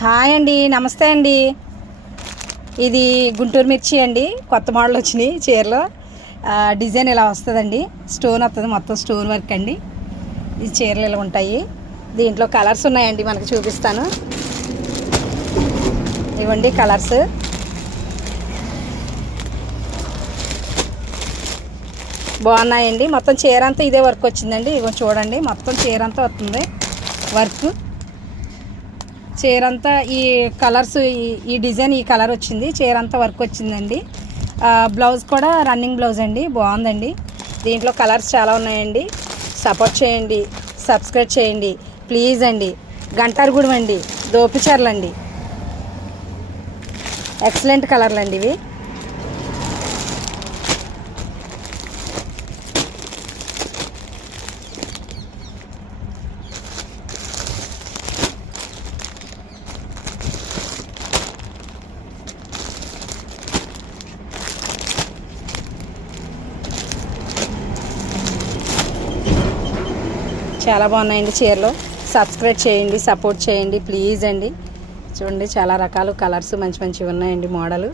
Hi అండి, నమస్తే అండి. ఇది గుంటూరు మిర్చి అండి. కొత్త మోడల్ వచ్చినాయి చీరలో. డిజైన్ ఇలా వస్తుందండి, స్టోన్ వస్తుంది, మొత్తం స్టోన్ వర్క్ అండి. ఈ చీరలు ఇలా ఉంటాయి. దీంట్లో కలర్స్ ఉన్నాయండి, మనకు చూపిస్తాను. ఇవ్వండి కలర్స్. బాగున్నాయండి. మొత్తం చీర అంతా ఇదే వర్క్ వచ్చిందండి. ఇగో చూడండి, మొత్తం చీర అంతా వస్తుంది వర్క్. చీర అంతా ఈ కలర్స్, ఈ డిజైన్, ఈ కలర్ వచ్చింది. చీర అంతా వర్క్ వచ్చిందండి. బ్లౌజ్ కూడా రన్నింగ్ బ్లౌజ్ అండి, బాగుందండి. దీంట్లో కలర్స్ చాలా ఉన్నాయండి. సపోర్ట్ చేయండి, సబ్స్క్రైబ్ చేయండి ప్లీజ్ అండి. గంటారగూడెం అండి, దోపిచర్లు అండి. ఎక్సలెంట్ కలర్లు అండి ఇవి. చాలా బాగున్నాయండి చీరలు. సబ్స్క్రైబ్ చేయండి, సపోర్ట్ చేయండి ప్లీజ్ అండి. చూడండి, చాలా రకాల కలర్స్ మంచి మంచివి ఉన్నాయండి మోడలు.